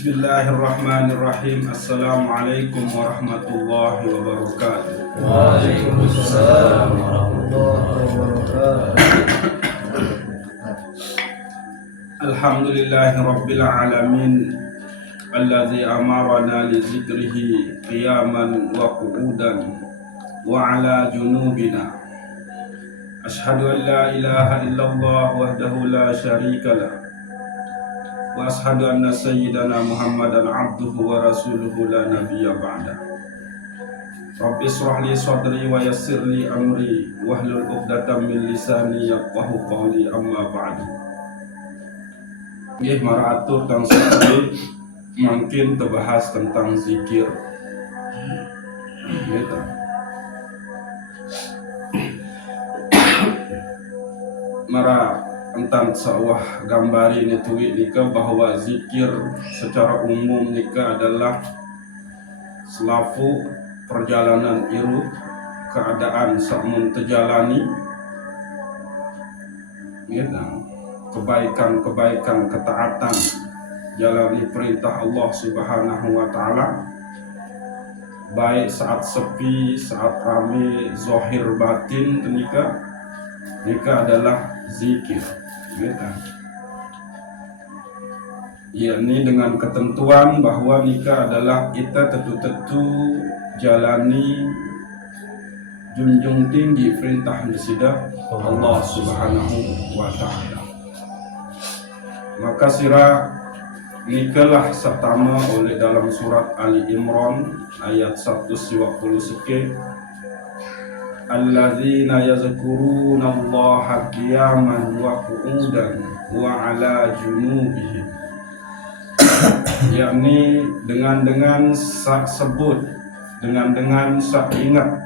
Bismillahirrahmanirrahim. Assalamualaikum warahmatullahi wabarakatuh. Waalaikumsalam warahmatullahi wabarakatuh. Alhamdulillahi rabbil alamin alladzi amarana li dzikrihi qiyaman wa qu'udan wa ala junubina. Ashhadu an la ilaha illallah wahdahu la syarika lah wa ashhadu anna sayyidana Muhammadan abduhu wa rasuluhu la nabiyya ba'da. Rabbi israh li sadri wa yassir li amri wahlul 'uqdatam min lisani yafqahu qawli, amma ba'du. Nggih maratur tang sakit mungkin terbahas tentang zikir. Gitu. Mara entan sawah gambari nituwi nika bahwa zikir secara umum nika adalah selafu perjalanan iru keadaan sakmun terjalani gitu. Kebaikan-kebaikan, ketaatan, jalani perintah Allah Subhanahu wa Ta'ala, baik saat sepi, saat rame, zahir batin, nika adalah zikir, gitu. Yakni dengan ketentuan bahwa nika adalah kita tentu-tentu jalani junjung tinggi perintah disidah Allah Subhanahu wa Ta'ala. Maka sirah nikalah sertama oleh dalam surat Ali Imran ayat 120 seke, alladzina yazkuruna Allaha qiyaman wa qu'udan wa ala junubihim. Yakni dengan sak sebut, dengan sak ingat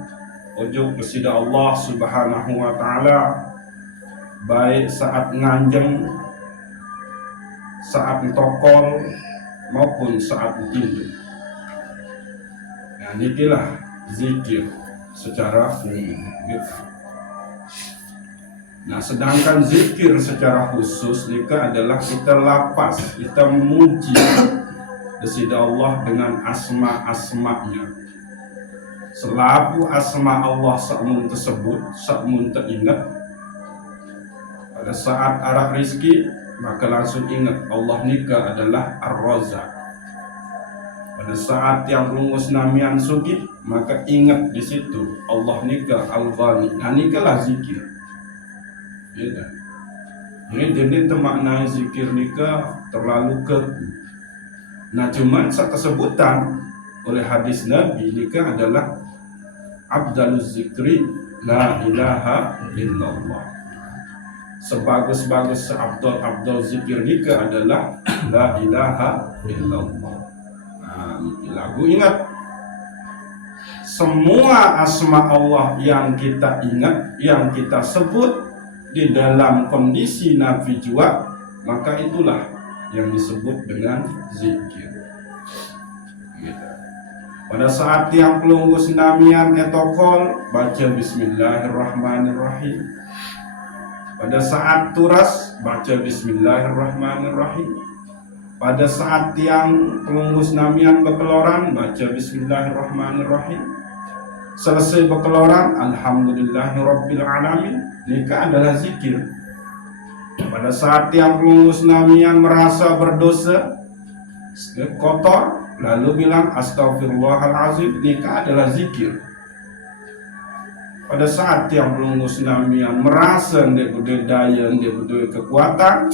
ujuk kepada Allah Subhanahu wa Ta'ala, baik saat nganjeng, saat tokol maupun saat tidur. Nah, inilah zikir secara umum. Nah, sedangkan zikir secara khusus nika adalah kita lapas, kita memuji kepada Allah dengan asma-asma'nya. Selaku asma Allah sakmun tersebut, sakmun teringat pada saat arah rizki, maka langsung ingat Allah nika adalah Ar-Razzaq. Pada saat yang rungus namian sugih, maka ingat di situ Allah nika Al-Ghani. Nah, nikalah zikir. Ya kan? Jadi makna zikir nika terlalu keku. Nah, cuman setesebutan oleh hadis Nabi nika adalah Abdaluz zikri la ilaha illallah. Sebagus-bagus seabdal zikir nika adalah la ilaha illallah. Nah, lagu ingat semua asma Allah yang kita ingat, yang kita sebut di dalam kondisi nafi jua, maka itulah yang disebut dengan zikir. Gitu. Pada saat yang pelunggus namian etokol, baca bismillahirrahmanirrahim. Pada saat turas, baca bismillahirrahmanirrahim. Pada saat yang pelunggus namian bekeloran, baca bismillahirrahmanirrahim. Selesai bekeloran, alhamdulillahirabbil alamin. Nika adalah zikir. Pada saat yang pelunggus namian merasa berdosa, kotor, lalu bilang astaghfirullahalazim, nika adalah zikir. Pada saat yang pelunggus namian merasa dia berdaya, dia berdaya kekuatan,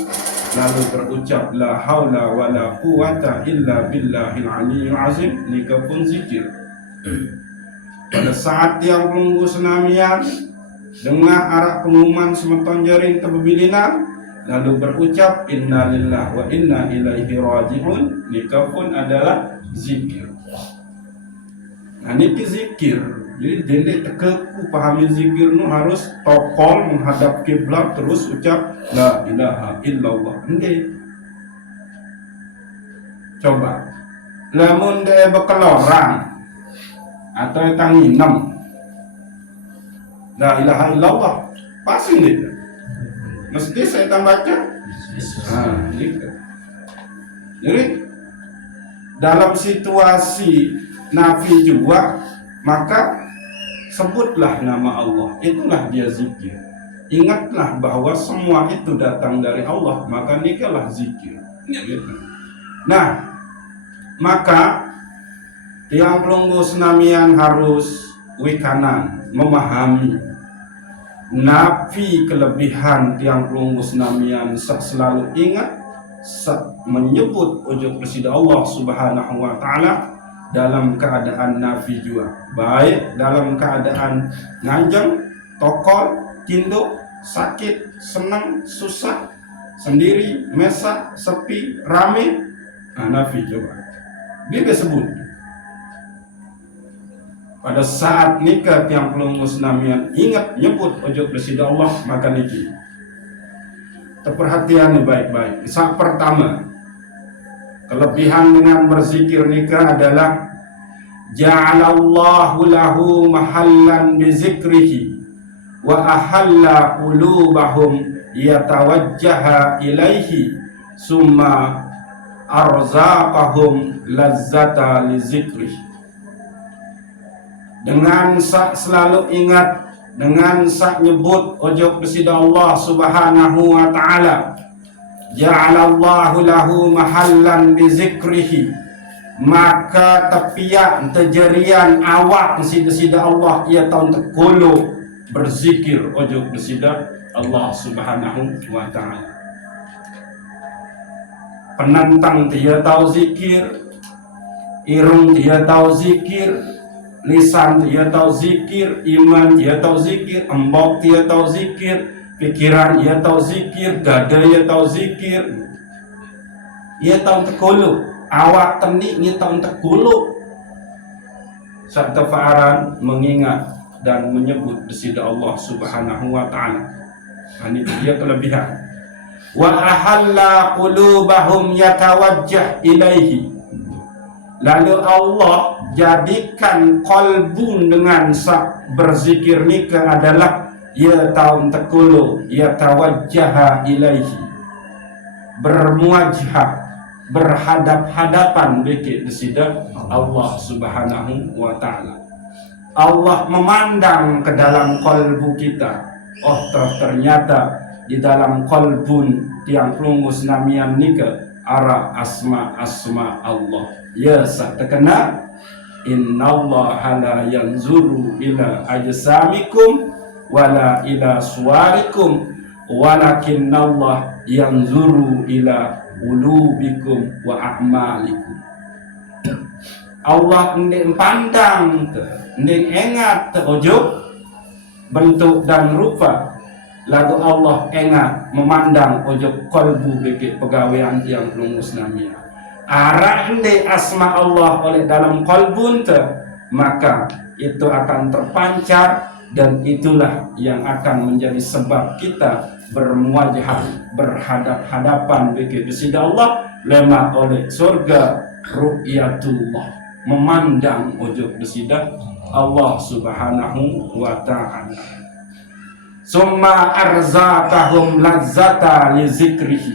lalu berucap la haula wala quwata illa billahil aliyyil azim, nika pun zikir. Pada saat yang pelunggus namian dengar arah pengumuman semeton jaring tebebilinan, lalu berucap inna lillahi wa inna ilaihi raji'un, nika pun adalah zikir. Nah, niki zikir. Jadi dendek tekeku pahami zikir nu harus tokol menghadap kiblat terus ucap la ilaha illallah. Ende. Coba. Lamun de bekeloran atau tanginem la ilaha illallah pasti nih. Mesti saya tambahkan. Nah, gitu. Jadi dalam situasi nafi juga, maka sebutlah nama Allah, itulah dia zikir. Ingatlah bahwa semua itu datang dari Allah, maka nikalah zikir. Gitu. Nah, maka tiang pelunggu senamian harus wikanan memahami nafi kelebihan tiang pelunggu senamian, selalu ingat menyebut ujuk presiden Allah Subhanahu wa taala dalam keadaan nafi juga, baik dalam keadaan nganjeng, tokol, tinduk, sakit, senang, susah, sendiri, mesak, sepi, rame, nafi juga. Dia sebut pada saat nikah tiang pelunggu senamian ingat nyebut ujuk presiden Allah, maka niki perhatian baik-baik. Saat pertama, kelebihan dengan berzikir nikah adalah ja'alallahu lahu mahallan bizikrihi wa ahalla qulubahum yatawajjaha ilaihi summa arzaqahum lazzata lizikrih. Dengan selalu ingat, dengan nyebut ujuk presiden Allah Subhanahu wa taala, ja'alallahu lahu mahallan bizikrihi, maka tepiak tejerian awak presiden Allah ia tahun tekulu berzikir ujuk presiden Allah Subhanahu wa taala. Penantang dia tahu zikir, irung dia tahu zikir, lisan dia tahu zikir, iman dia tahu zikir, embok dia tahu zikir, pikiran dia tahu zikir, dada dia tahu zikir. Ia tahu tekulu, awak tenik ia tahu tekulu. Saat tafaaran mengingat dan menyebut presiden Allah Subhanahu wa taala. Ini dia kelebihan. Wa ahalla qulubahum yatawajjah ilaihi. Lalu Allah jadikan kolbun dengan berzikir nikah adalah ya taun tekulu ya tawajjaha ilaihi, bermuajah, berhadap-hadapan bikit besida Allah Subhanahu wa taala. Allah memandang ke dalam kolbu kita. Oh ternyata di dalam kolbun tiang pelunggu senamian nikah ara asma Allah. Ya terkena innallaha la yanzuru ila ajsamikum wala ila suwarikum walakinnallah yanzuru ila ulubikum wa a'malikum. Allah ndek pandang, ndek ingat terujuk bentuk dan rupa, lalu Allah ingat memandang ujuk kolbu bagi pegawaian yang pelunggu senamian. Arah ndek asma Allah oleh dalam kolbun maka itu akan terpancar, dan itulah yang akan menjadi sebab kita bermuajah, berhadap-hadapan bagi besida Allah lema oleh surga ru'yatullah, memandang ujuk besida Allah Subhanahu wa ta'ala. Summa arzaqahum lazzata li zikrihi.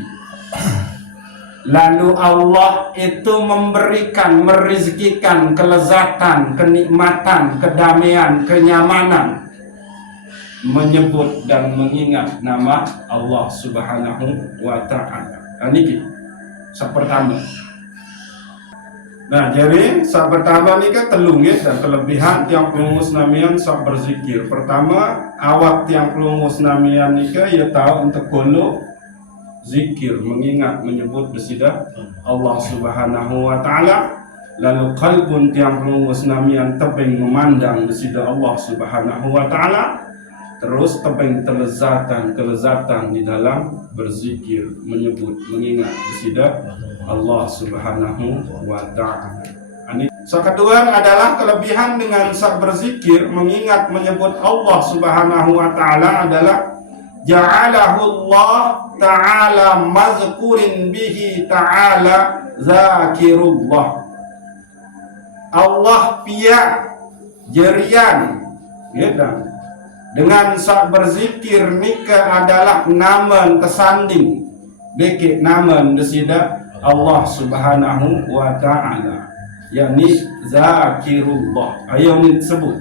Lalu Allah itu memberikan, merizkikan kelezatan, kenikmatan, kedamaian, kenyamanan menyebut dan mengingat nama Allah Subhanahu wa ta'ala. Ini pertama. Nah, jadi pertama ini kan telung ya, dan kelebihan tiang pelunggu senamian berzikir. Pertama, awak tiang pelunggu senamian ini ya tahu untuk kolo zikir, mengingat, menyebut besida Allah Subhanahu wa ta'ala. Lalu kalbun tiang pelunggu senamian tebing memandang besida Allah Subhanahu wa ta'ala. Terus tebing kelezatan di dalam berzikir, menyebut, mengingat besida Allah Subhanahu wa ta'ala. Kedua adalah kelebihan dengan berzikir, mengingat, menyebut Allah Subhanahu wa ta'ala adalah ja'alahu Allah ta'ala mazkurin bihi ta'ala zakirullah. Allah pihak jerian gitu. Dengan berzikir nikah adalah naman kesanding beki naman desida Allah Subhanahu wa ta'ala, yakni zakirullah. Ayo ni sebut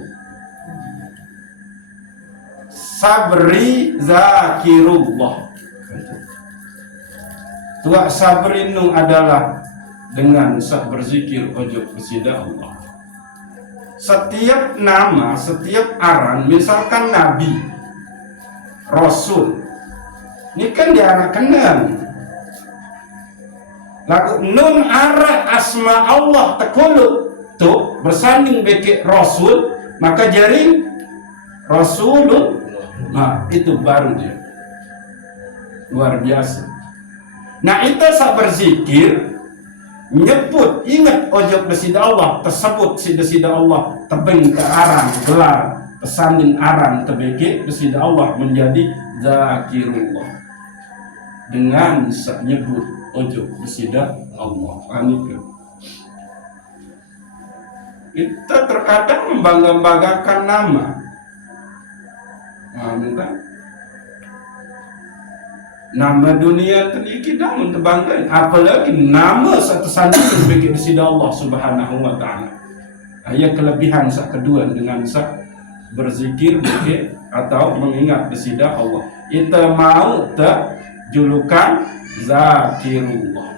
sabri zakirullah. Tuak sabri nu adalah dengan sak berzikir ojo kesida Allah. Setiap nama, setiap aran, misalkan Nabi, Rasul, ini kan dia anak kenal. Lagu nun ara asma Allah tekulu tu bersanding beki Rasul, maka jaring Rasulun. Nah, itu baru dia. Luar biasa. Nah, itu sak berzikir nyebut ingat ojo besida Allah tersebut sida Allah tebeng ke aran gelar pesanding aran tebeke besida Allah menjadi zakirullah dengan sak nyebut ojo besida Allah. Anika kita terkadang membangga-banggakan nama. Kan? Nama dunia tadi kita membanggakan, apalagi nama satu sandi sebagai besida Allah Subhanahu wa ta'ala. Ayat kelebihan sak kedua dengan sak berzikir beke atau mengingat besida Allah. Kita mau tak julukan zakirullah.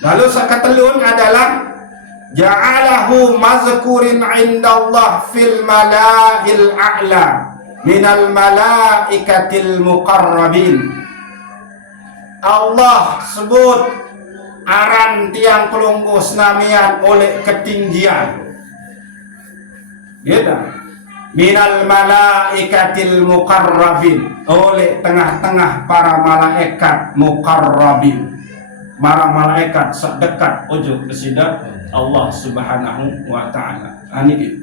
Lalu sak ketelun adalah ja'alahu mazkurin indallah fil mala'il a'la minal malaikatil muqarrabin. Allah sebut aran tiang pelunggu senamian oleh ketinggian. Gitu. Minal malaikatil muqarrabin, oleh tengah-tengah para malaikat muqarrabin. Para malaikat sedekat ojo kesida Allah Subhanahu wa ta'ala. Ini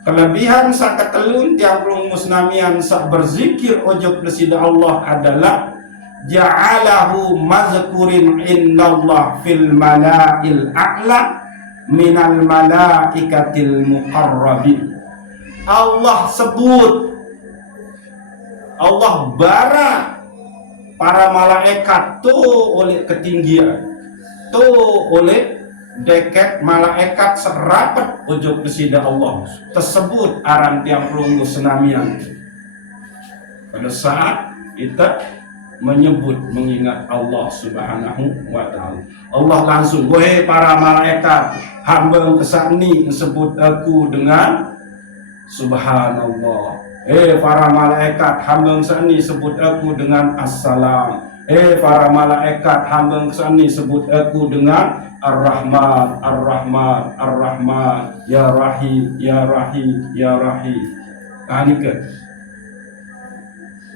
kelebihan sak ketelun tiang pelung musnamian sak berzikir ojo kesida Allah adalah ja'alahu mazkurin indallah fil mala'il a'la minal malaikatil muqarrabin. Allah sebut, Allah bara para malaikat tu oleh ketinggian, tu oleh deket malaikat serapat ojo kesida Allah tersebut aran tiang pelunggu senamian. Pada saat kita menyebut mengingat Allah Subhanahu wa ta'ala, Allah langsung, wahai para malaikat, hamba kesani sebut aku dengan Subhanallah. Para malaikat, hamba kesani sebut aku dengan Assalam. Para malaikat, hamba kesani sebut aku dengan Ar-Rahman, Ar-Rahman, Ar-Rahman, Ya Rahim, Ya Rahim, Ya Rahim.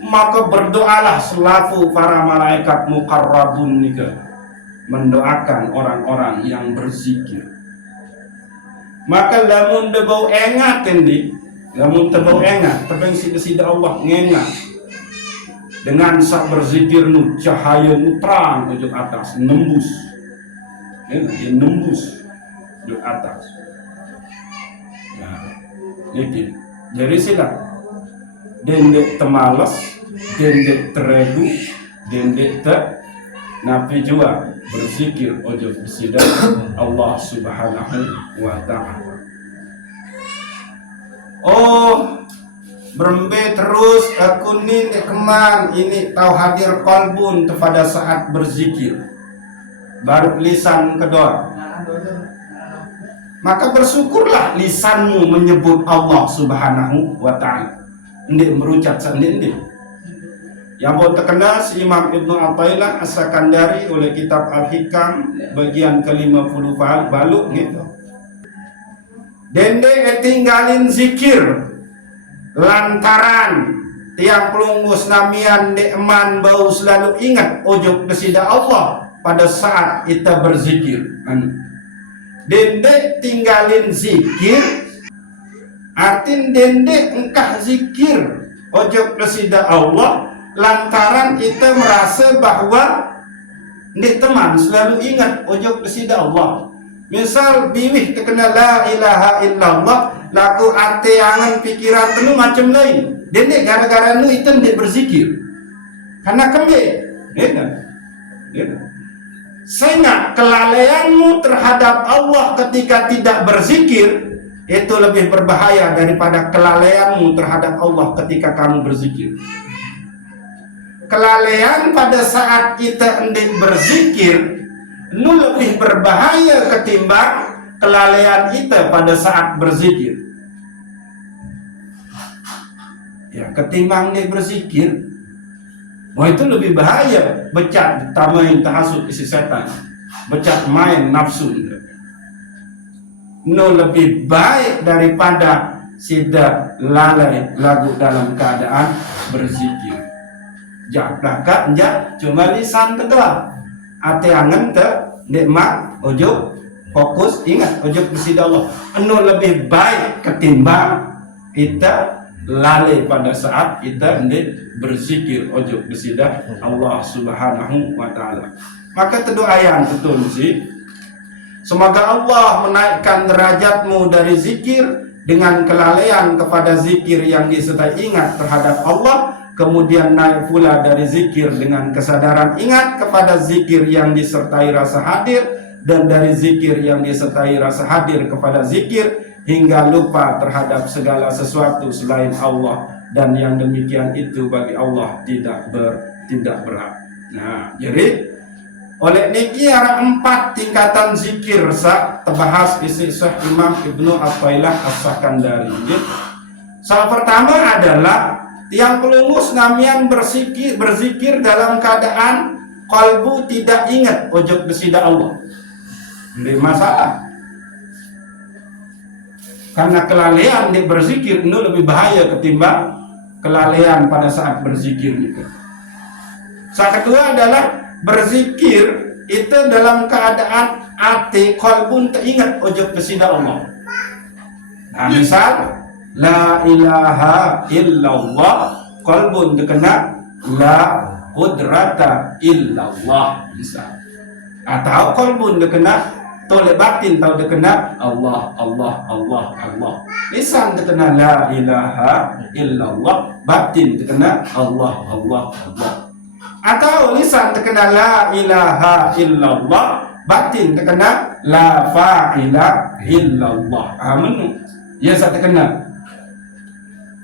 Maka berdoalah selaku para malaikat muqarrabun nika mendoakan orang-orang yang berzikir. Maka lamun debau engat tendi, lamun tebau engat, tebeng sida Allah ngengat dengan sak berzikir nu cahaya nu terang ujung atas nembus. Dia nembus di atas. Nah, jadi sila dendek temalas, dendek teredu, dendek te napi jua berzikir ojo besida Allah Subhanahu wa ta'ala. Oh, berembe terus aku ni keman ini tahu hadir qalbun pada saat berzikir. Baru lisan kedua. Maka bersyukurlah lisanmu menyebut Allah Subhanahu wa ta'ala. Ini merucat sendiri. Yang pun terkenal si Imam Ibnu Athaillah As-Sakandari oleh kitab Al-Hikam bagian ke-50 baluk gitu. Dende tinggalin zikir lantaran tiang pelunggus namian de'eman bau selalu ingat ojo kesida Allah pada saat kita berzikir. Dende tinggalin zikir artin dende engkah zikir ojo kesida Allah lantaran kita merasa bahwa nih teman selalu ingat ojo kesida Allah. Misal biwih terkenal la ilaha illallah laku ate angan pikiran penuh macam lain. Dende gara-gara nu itu dia berzikir. Karena kembe Sehingga kelalaianmu terhadap Allah ketika tidak berzikir itu lebih berbahaya daripada kelalaianmu terhadap Allah ketika kamu berzikir. Kelalaian pada saat kita hendak berzikir itu lebih berbahaya ketimbang kelalaian kita pada saat berzikir. Ya, ketimbang dia berzikir, wah itu lebih bahaya. Becat tamain tahasud isi setan, becat main nafsu. No lebih baik daripada sida lalai lagu dalam keadaan berzikir. Jakdaka enjak cuma lisan kedua. Ate angen te nikmat ojo fokus ingat ojo bersida Allah. No lebih baik ketimbang kita lalai pada saat kita hendak berzikir ojo bersida Allah Subhanahu wa taala. Maka tedoayan betul sih. Semoga Allah menaikkan derajatmu dari zikir dengan kelalaian kepada zikir yang disertai ingat terhadap Allah, kemudian naik pula dari zikir dengan kesadaran ingat kepada zikir yang disertai rasa hadir, dan dari zikir yang disertai rasa hadir kepada zikir hingga lupa terhadap segala sesuatu selain Allah, dan yang demikian itu bagi Allah tidak berat. Nah, jadi oleh niki ada 4 tingkatan zikir sak terbahas isi Syekh Imam Ibnu Athaillah As-Sakandari. Soal pertama adalah yang pelungus ngamian berzikir dalam keadaan kalbu tidak ingat ojok besida Allah. Ini masalah. Karena kelalaian di berzikir itu lebih bahaya ketimbang kelalaian pada saat berzikir itu. Yang kedua adalah berzikir itu dalam keadaan hati kalbun teringat ojok besida Allah. Nah, misal la ilaha illallah qalbun terkena la qudrata illallah misal, atau qalbun terkena toleh batin atau terkena Allah Allah Allah Allah, lisan terkena la ilaha illallah, batin terkena Allah Allah Allah, atau lisan terkena la ilaha illallah, batin terkena la fa'ila illallah. Amin. Ya saya terkena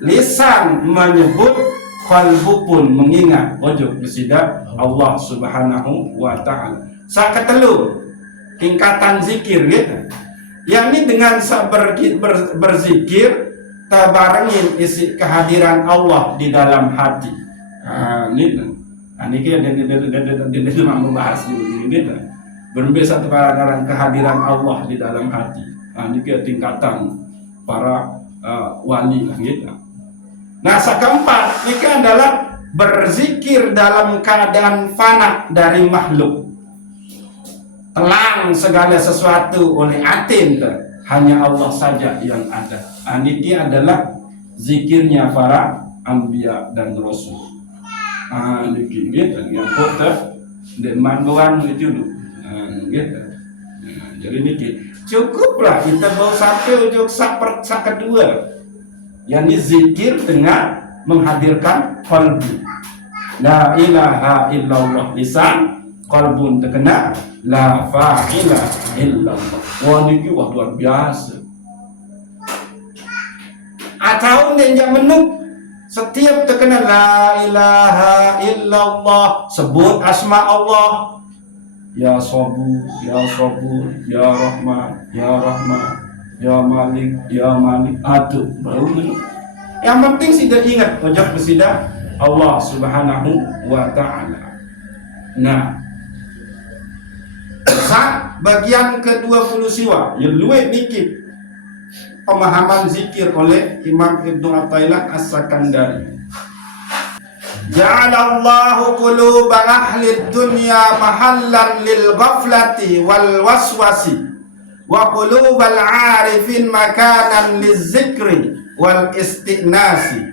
lisan menyebut, kalbu pun mengingat ojo besida Allah Subhanahu wa taala. Sa ketelu tingkatan zikir gitu. Yang ini dengan berzikir tabarengin isi kehadiran Allah di dalam hati. Ini kita membahas ini berbeda tentang kehadiran Allah di dalam hati. Ini kita tingkatan para wali gitu. Nah, keempat ini adalah berzikir dalam keadaan fana dari makhluk, telang segala sesuatu oleh atin, hanya Allah saja yang ada. Ini adalah zikirnya para anbiya dan rasul. Ini gitu yang kota dan manduan itu dulu. Gitu. Jadi ini cukuplah kita bawa sampai ujung sak kedua, yakni zikir dengan menghadirkan qalbu. La ilaha illallah lisan, qalbun terkena la fa'ila illallah. Wah ini wah luar biasa. Atau yang menuk setiap terkena la ilaha illallah, sebut asma Allah. Ya Sabur, Ya Sabur, Ya Rahman, Ya Rahman, Ya Malik, Ya Malik. Aduh, baru menuk. Yang penting sudah ingat ojok bersida Allah Subhanahu wa taala. Nah, bagian ke-20 siwa yang luwih niki pemahaman zikir oleh Imam Ibnu Athaillah As-Sakandari. Ja'alallahu quluba ahli dunya mahallan lil ghaflati wal waswasi wa qulubal 'arifin makanan lizikri wal istinasi.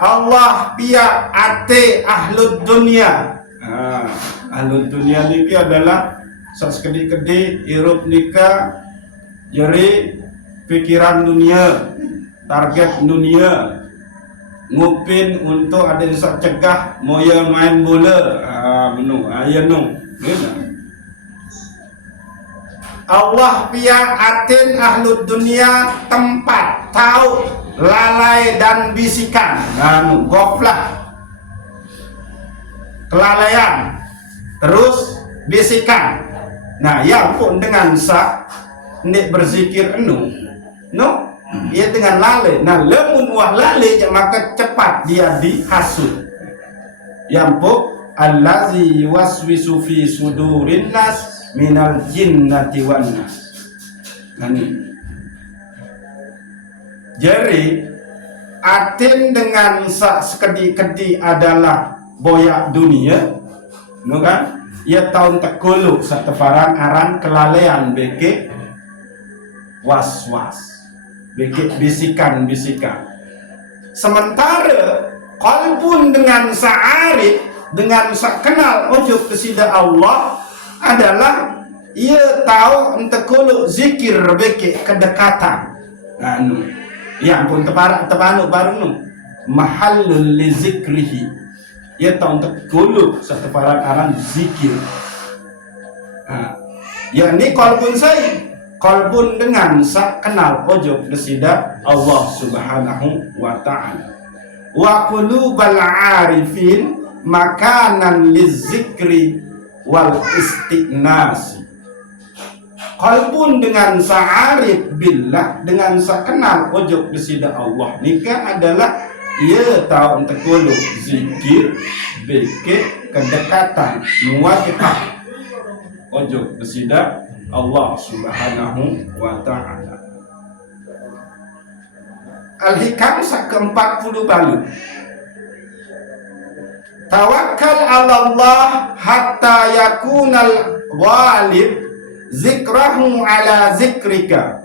Allah pia ate ahlud dunya. Ahlud dunya niki adalah saskedi-kedi irup nika jadi pikiran dunia, target dunia. ngupin untuk ada yang sok cegah moya main bola menu ya no. Allah pia atin ahlud dunia tempat tahu lalai dan bisikan goflah kelalaian terus bisikan. Nah yang pun dengan sak nek berzikir no ia dengan lalai. Nah lemun wah lalai maka cepat dia dihasut. Yang pun allazi waswisu fi sudurin nas minal jinnati wan nas. Jadi atin dengan sekedi-kedi adalah boyak dunia, no kan? Ia tahun tekuluk seteparan aran kelalaian beke was-was, beke bisikan-bisikan. Sementara qalbun dengan sa'arif, dengan kenal ujuk kesida Allah adalah ia tahu entekuluk zikir beke kedekatan. Yang pun tepanuk baru nu mahallul li zikrihi. Ia tahu entekuluk seteparan aran zikir. Yakni qalbun dengan kenal ujuk kesida Allah Subhanahu wa ta'ala. Wa qulubal arifin makanan lizikri wal istiqnasi. Qalbun dengan sa'arif billah, dengan sakenal ujuk kesida Allah nikah adalah ia tahu entekuluk zikir beke kedekatan muwajibah ujuk kesida Allah Subhanahu wa ta'ala. Al-Hikam ke-40 balu. Tawakkal 'ala Allah hatta yakunal ghalib zikrahu 'ala zikrika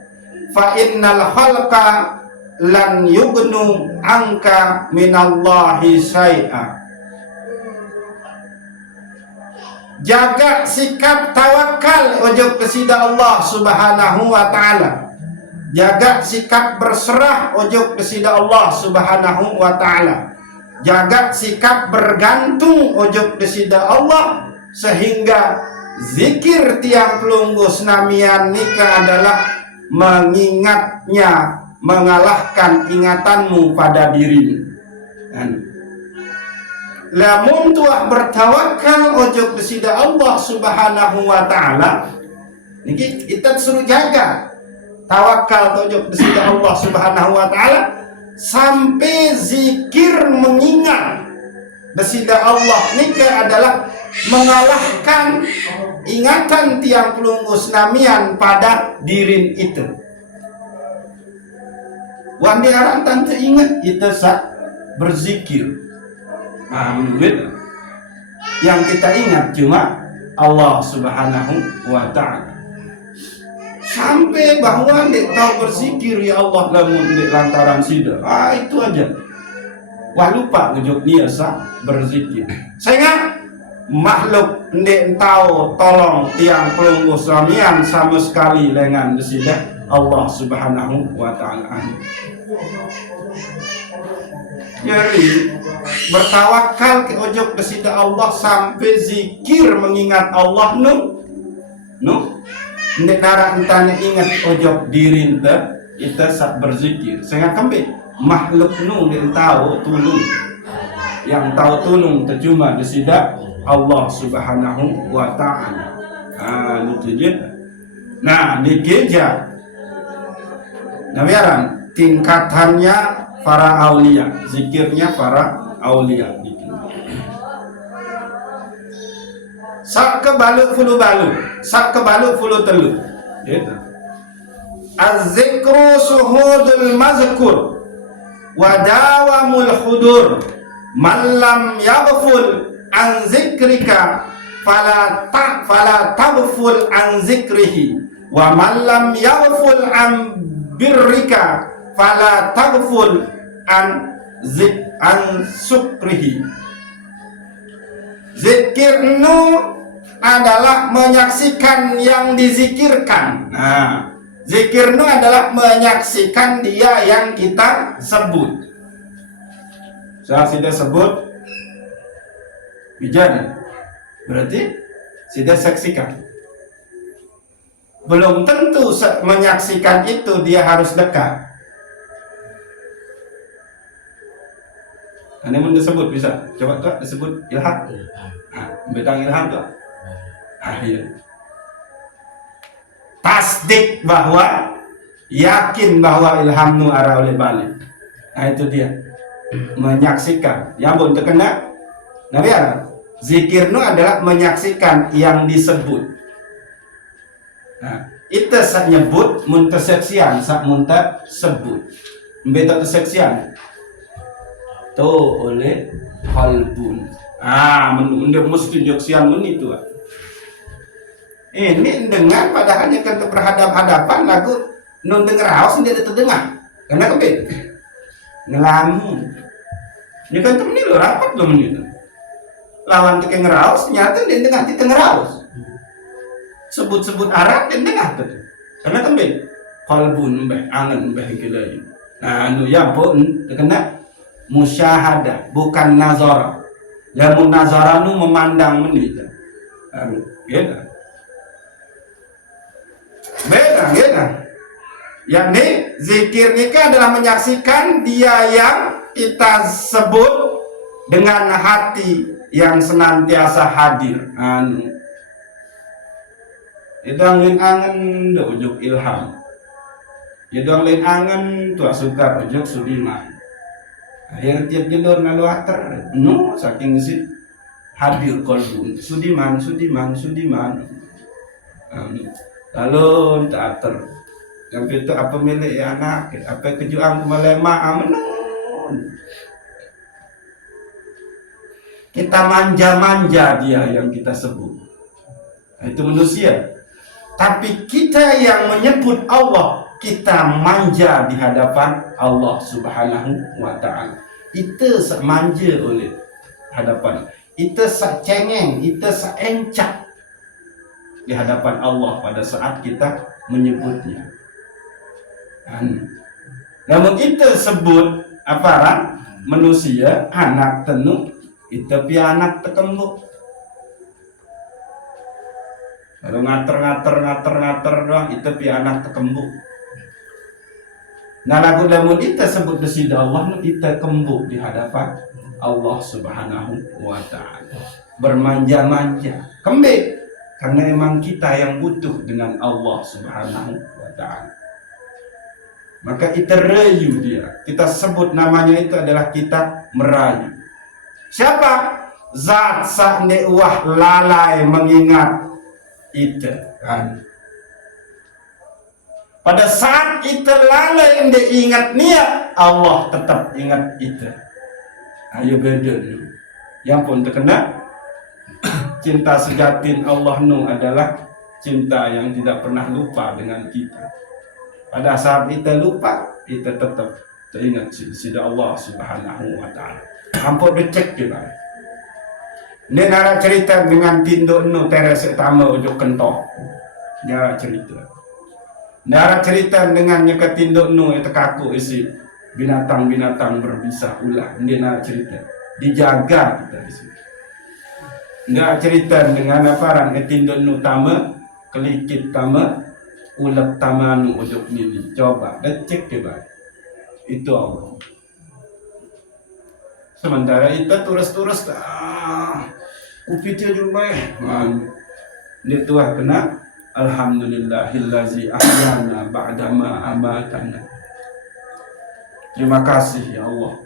fa innal khalqa lan yughnu anka minallahi syai'a. Jaga sikap tawakal ujuk kesida Allah Subhanahu wa ta'ala. Jaga sikap berserah ujuk kesida Allah Subhanahu wa ta'ala. Jaga sikap bergantung ujuk kesida Allah sehingga zikir tiang pelunggus namian nikah adalah mengingatnya, mengalahkan ingatanmu pada dirimu. Lamun tuah bertawakal ujuk kesida Allah Subhanahu wa ta'ala niki kita suruh jaga tawakal ujuk kesida Allah Subhanahu wa ta'ala sampai zikir mengingat kesida Allah nikah adalah mengalahkan ingatan tiang pelunggus namian pada diri itu. Wandi aran tante ingat itu sak berzikir. Yang kita ingat cuma Allah Subhanahu wa ta'ala. Sampai bahwa dek tahu berzikir ya Allah lamun dek lantaran sida. Itu aja. Wah lupa ujuk niasa berzikir. Sehingga makhluk dek tahu tolong tiang pelunggus samian sama sekali dengan sida Allah Subhanahu wa ta'ala. Jadi bertawakal ke ujuk kesida Allah sampai zikir mengingat Allah ndek nara entane ingat ojok diri ita saat berzikir sehingga kembali makhluk ndek tahu tulung yang tahu tulung tercuma kesida Allah Subhanahu wa ta'ala. Itu dia. Nah di gereja nabiaran tingkatannya para aulia, zikirnya para aulia. Sak kebalu fulu balu, sak kebalu fulu telu. Gitu. Az-zikru suhudul mazkur wa dawamul hudur. Man lam yaghful an zikrika fala taghful an zikrihi wa man lam yaghful an birrika fala taghful an sukrihi. Zikir adalah menyaksikan yang dizikirkan. Nah, zikir adalah menyaksikan dia yang kita sebut. Saya sudah sebut bijanya, berarti sudah saksikan. Belum tentu menyaksikan itu dia harus dekat. Ini mau disebut bisa. Coba tuh disebut ilham. Bidang ilham tuh. Iya. Tasdik bahwa yakin bahwa ilham nu arah oleh balik. Nah itu dia. Menyaksikan. Yang belum terkena. Nah biar. Zikir nu adalah menyaksikan yang disebut. Nah, itu sak nyebut muntaseksian sak munta sebut. Beta terseksian. Tuh oleh qalbun. Menunda mesti nyoksian itu. Ini dengan padahalnya kan berhadap-hadapan lagu non denger haus dia terdengar. Karena kebet. Ngelamun. Ini kan temen lo rapat lo menit. Lawan ke ngeraus nyata dia dengar di ngeraus. Sebut-sebut Arab dan dengar tuh. Karena kembali qalbun mbah angan mbah gila. Nah anu ya pun terkena musyahadah bukan nazara. Lamun nazara nu memandang menit. Beda. Yakni zikir nikah adalah menyaksikan dia yang kita sebut dengan hati yang senantiasa hadir. Itu angin angen do ujuk ilham. Itu angin angen tuak sukar ujuk sudiman. Akhir tiap jalur ngalu ater, saking si hadir kolbun. Sudiman. Lalu teater. Yang itu apa milik anak, apa kejuang melema kita manja-manja dia yang kita sebut. Itu manusia. Tapi kita yang menyebut Allah, kita manja di hadapan Allah Subhanahu wa ta'ala. Itu manja oleh hadapan. Itu cengeng, itu encak di hadapan Allah pada saat kita menyebutnya. Namun kita sebut apa manusia anak tenu itu pi anak tekembuk. Kalau ngater doang itu pi anak tekembuk. Nah lagu lamun kita sebut desida Allah kita kembuk di hadapan Allah Subhanahu wa ta'ala. Bermanja-manja. Kembik. Karena emang kita yang butuh dengan Allah Subhanahu wa ta'ala. Maka kita rayu dia. Kita sebut namanya itu adalah kita merayu. Siapa? Zat sa'ne wah lalai mengingat itu kan. Pada saat kita lalai yang diingat niat, Allah tetap ingat itu. Ayo beda dulu. Yang pun terkena cinta sejatin Allah nu adalah cinta yang tidak pernah lupa dengan kita. Pada saat kita lupa, kita tetap teringat sida Allah Subhanahu wa ta'ala. Hampir dicek juga. Ini nara cerita dengan tindu nu teres etama ujuk kentok. Nara cerita. Nara cerita dengan nyeka tindu nu itu kaku isi binatang-binatang berbisa ulah. Ini nara cerita. Dijaga kita di sini. Nggak cerita dengan aparan tindu nu tama, kelikit tama, ulat tama nu ujuk nini. Coba, cek coba. Itu Allah. Sementara itu turus-turus kupitnya juga dia tua kena alhamdulillahillazi ahyana ba'dama amatana. Terima kasih ya Allah.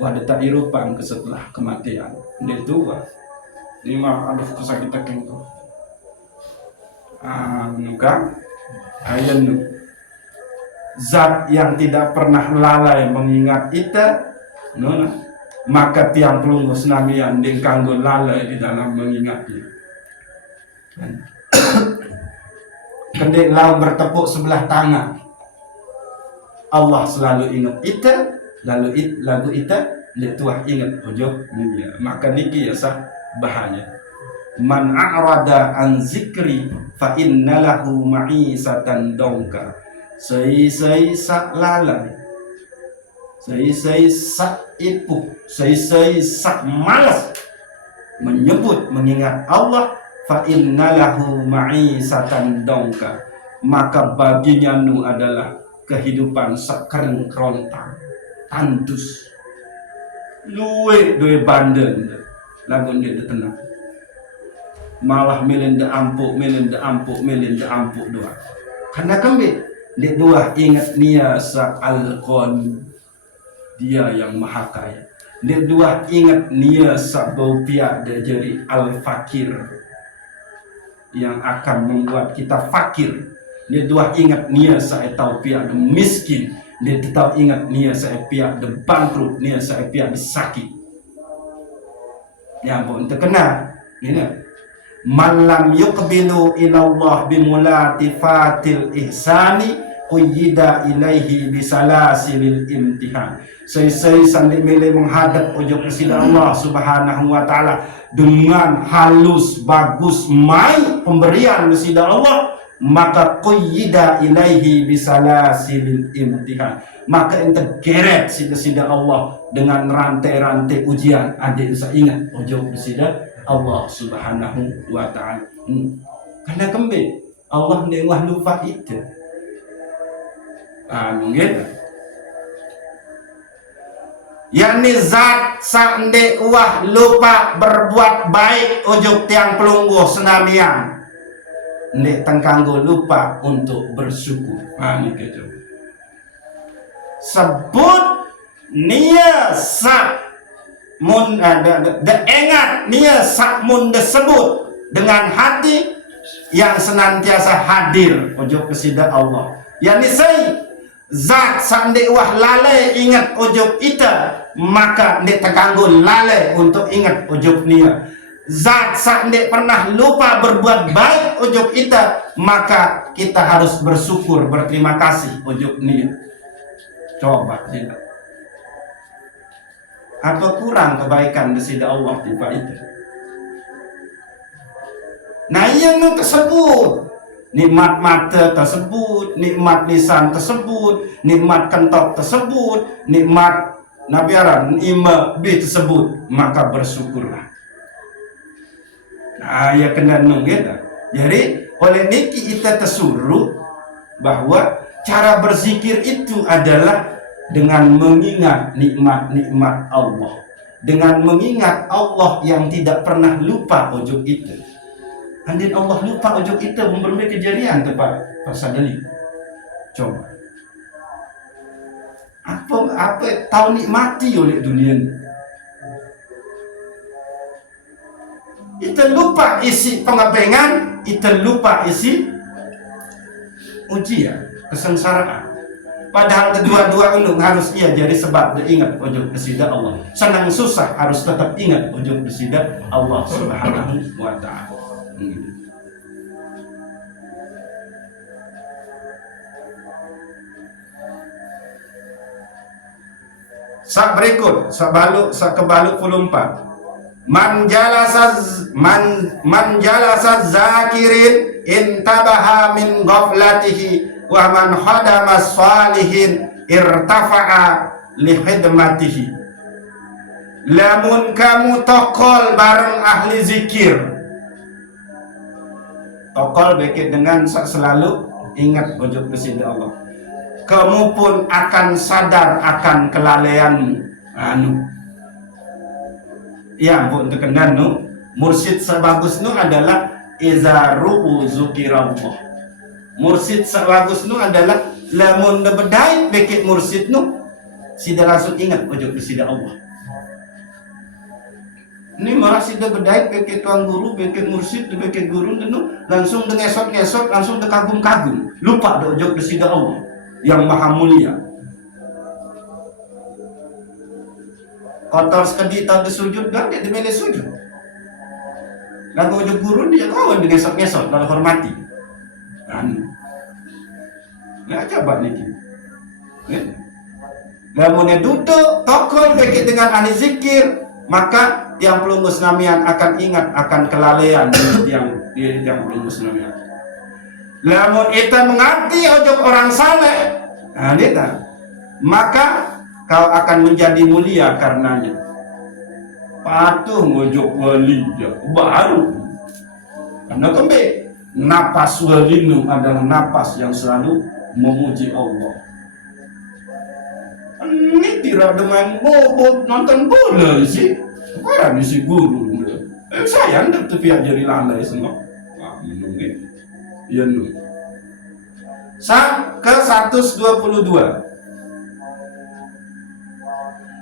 Wadah tak irupan setelah kematian. Dia tua. Ini mah aduh kesakitan kengko. Nuka ayen zat yang tidak pernah lalai mengingat kita, maka tiang pelunggus namian ding kanggo lalai di dalam mengingatnya. Kendek lau bertepuk sebelah tangan, Allah selalu ingat kita, lagu kita letuah ingat ujung dunia. Maka niki ya sah bahaya. Man a'rada an zikri fa innalahu ma'isatan dongka. Sei sak lalai Saya sak ipuh, saya sak malas menyebut mengingat Allah, fa innalahu ma'isatan dongka, maka baginya nu adalah kehidupan sekering kerontang tandus luwe duwe banden lagun dia tenang malah melenda ampuk doa karena kembali dia doa ingat nia sa alqon, dia yang maha kaya. Dia dua ingat nia sabau pihak dia jadi al-fakir yang akan membuat kita fakir. Dia dua ingat nia saya tahu pihak dia miskin. Dia tetap ingat nia saya pihak dia bangkrut, nia saya pihak dia sakit. Ya ampun terkena ini malam yuqbilu ilallah bimulati fatil ihsani quyida ilaihi bisalasilil imtihan. Saya sandi milih menghadap ujung kepada Allah Subhanahu wa taala dengan halus bagus mai pemberian kepada Allah, maka quyida ilaihi bisalasilil imtihan, maka ente geret kepada Allah dengan rantai-rantai ujian. Adik saya ingat ujung kepada Allah Subhanahu wa taala. Karena kembali Allah ni wah lupa itu. Gitu. Yani zat sande wah lupa berbuat baik ujuk tiang pelungguh senamian. Ndek tengkanggo lupa untuk bersyukur. Ini gitu. Sebut nia sak mun ingat nia sak mun disebut dengan hati yang senantiasa hadir ujuk kepada Allah. Yani saya zat sandi wah lalai ingat ujuk ita, maka ndek terganggu lalai untuk ingat ujuk nia. Zat sandi pernah lupa berbuat baik ujuk ita, maka kita harus bersyukur berterima kasih ujuk nia. Coba tidak. Apa kurang kebaikan kepada Allah tiba itu? Nah yang tersebut nikmat mata tersebut, nikmat lisan tersebut, nikmat kentok tersebut, nikmat nabiaran ima bi tersebut, maka bersyukurlah. Nah ya kena kita. Jadi oleh niki kita tersuruh bahwa cara berzikir itu adalah dengan mengingat nikmat-nikmat Allah, dengan mengingat Allah yang tidak pernah lupa ujuk itu. Andin Allah lupa ujuk itu memberi kejadian tepat pasadali. Coba. Apa tahu nikmati oleh dunia ini. Kita lupa isi pengabengan, kita lupa isi ujian, kesengsaraan. Padahal kedua-dua ini harus ia jadi sebab dia ingat ujuk kepada Allah. Senang susah harus tetap ingat ujuk kepada Allah Subhanahu wa taala. Sak berikut, sak kebaluk 44. Man jalasa zakirin intabaha min ghaflatihi wa man khadama salihin irtafa'a li khidmatihi. Lamun kamu tokol bareng ahli zikir, tokol bekit dengan selalu ingat ujuk kepada Allah, kamu pun akan sadar akan kelalaianmu. Ya ampun terkenal mursyid sebagus adalah izaru zukirallah. Mursyid sebagus adalah lamun bedai bekit mursyid sida langsung ingat ujuk kepada Allah. Ini malah sida bedai bekit tuang guru, bekit mursyid, bekit guru langsung dengesot-ngesot, langsung kagum-kagum, lupa ujuk kepada Allah yang maha mulia. Kotor sekali tak disujud dan dia dimilih sujud. Lalu ujuk guru dia kawan dengesot-ngesot lalu hormati. Nah coba nih. Lalu dia duduk tokol bekit dengan ahli zikir, maka yang pelunggus namian akan ingat akan kelalaian yang pelunggus namian. Lamun kita mengabdi ojok orang saleh, maka kau akan menjadi mulia karenanya. Patuh ngujuk wali ya, baru. Karena kembali napas wali itu adalah napas yang selalu memuji Allah. Ini tidak dengan bobot nonton bola sih. Bukan isi guru. Saya hendak terpiak jadi landai semua. Minum ni. Ya nu. Ke 122.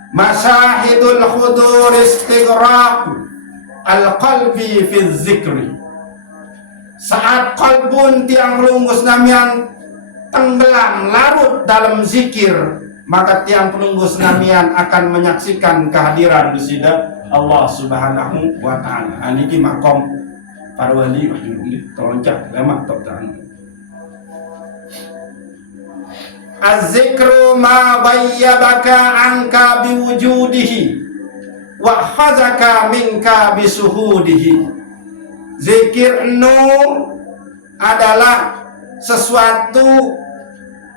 Masyahidul khudur istighraq al-qalbi fi zikri. Saat kalbun tiang pelunggus namian tenggelam larut dalam zikir, maka tiang pelunggus namian akan menyaksikan kehadiran di sida Allah Subhanahu wa ta'ala. Ini makom para wali ini terloncat lemak top tahan. Az-zikru ma bayyabaka anka biwujudihi wa khazaka minka bisuhudihi. Zikir nur adalah sesuatu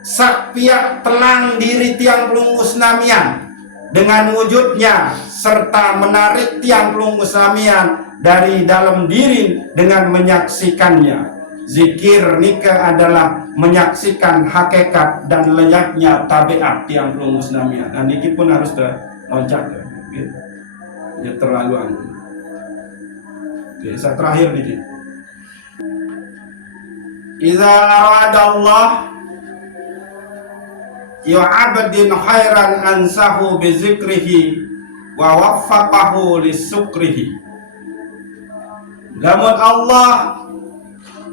sakpiak telang diri tiang pelunggus namian dengan wujudnya serta menarik tiang pelunggus namian dari dalam diri dengan menyaksikannya. Zikir nikah adalah menyaksikan hakikat dan leyaknya tabiat tiang pelunggus namian. Dan ini pun harus loncat ya terlalu anu. Oke, saya terakhir dikit. Iza aradallah yu'abdin khairan ansahu bizikrihi wa waffaqahu lisukrihi. Lamun Allah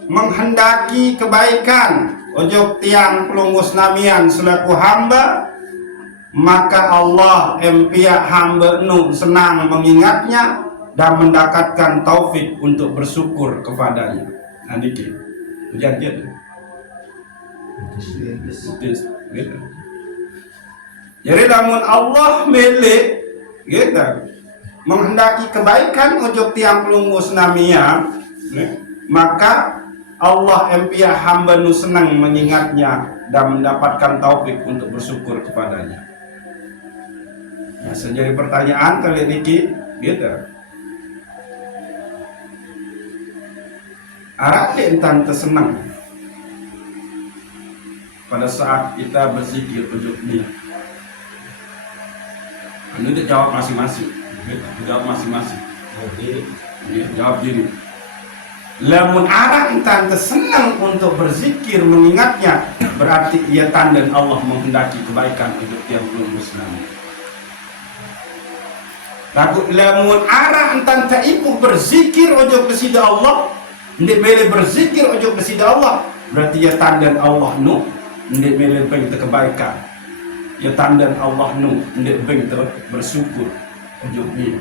menghendaki kebaikan ujug tiang pelunggus namian selaku hamba, maka Allah empia hamba nu senang mengingatnya dan mendapatkan taufik untuk bersyukur kepadanya. Nanti hujan dia. Jadi lamun Allah milik gitu menghendaki kebaikan ujug tiang pelunggus namian, maka Allah empia hamba nu senang mengingatnya dan mendapatkan taufik untuk bersyukur kepadanya. Nah, jadi pertanyaan kali ini gitu. Arah entan tersenang pada saat kita berzikir ujug dia. Anda jawab masing-masing. Jawab masing-masing. Jawab diri. Lamun arah entan tersenang untuk berzikir mengingatnya, berarti ia tanda Allah menghendaki kebaikan untuk tiang pelunggus namian. Lamun arah entan taipu berzikir ujug kesida Allah, ndek mele berzikir ujug kesida Allah, berarti ia tanda Allah nu ndek mele beng kebaikan. Ya tanda Allah nu ndek beng bersyukur ujug dia.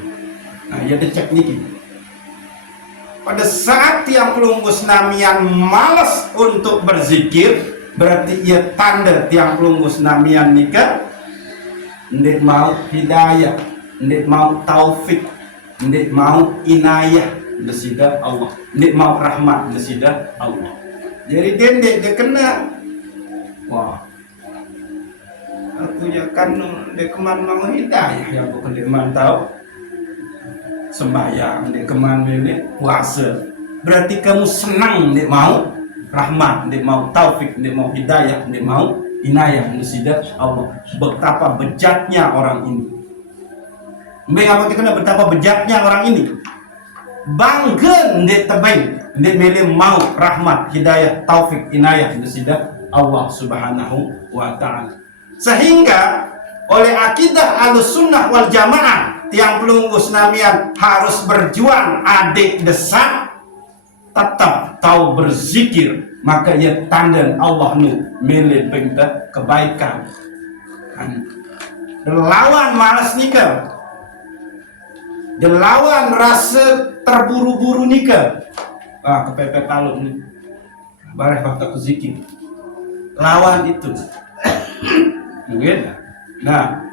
Nah, ia dicek niki. Pada saat tiang pelunggus namian malas untuk berzikir, berarti ia tanda tiang pelunggus namian nikah ndek mau hidayah, ndek mau taufik, ndek mau inayah desida Allah, ndek mau rahmat desida Allah. Jadi dia kena, wah, aku ya kan ndek keman mau hidayah yang aku ndek mantau sembahyang, ndek keman ini puasa. Berarti kamu senang ndek mau rahmat, ndek mau taufik, ndek mau hidayah, ndek mau inayah desida Allah. Betapa bejatnya orang ini. Mbak apa kita betapa bejatnya orang ini. Bangga ndek tebing, ndek mele mau rahmat, hidayah, taufik, inayah desida Allah Subhanahu wa ta'ala. Sehingga oleh akidah Ahlussunnah wal Jamaah, tiang pelunggus namian harus berjuang adik desak tetap tahu berzikir, maka ia tanda Allah nu milih benda kebaikan. Lawan malas nikah, lawan rasa terburu-buru nikah, kepepet taluk nih, bareh waktu zikir, lawan itu, mungkin. Nah,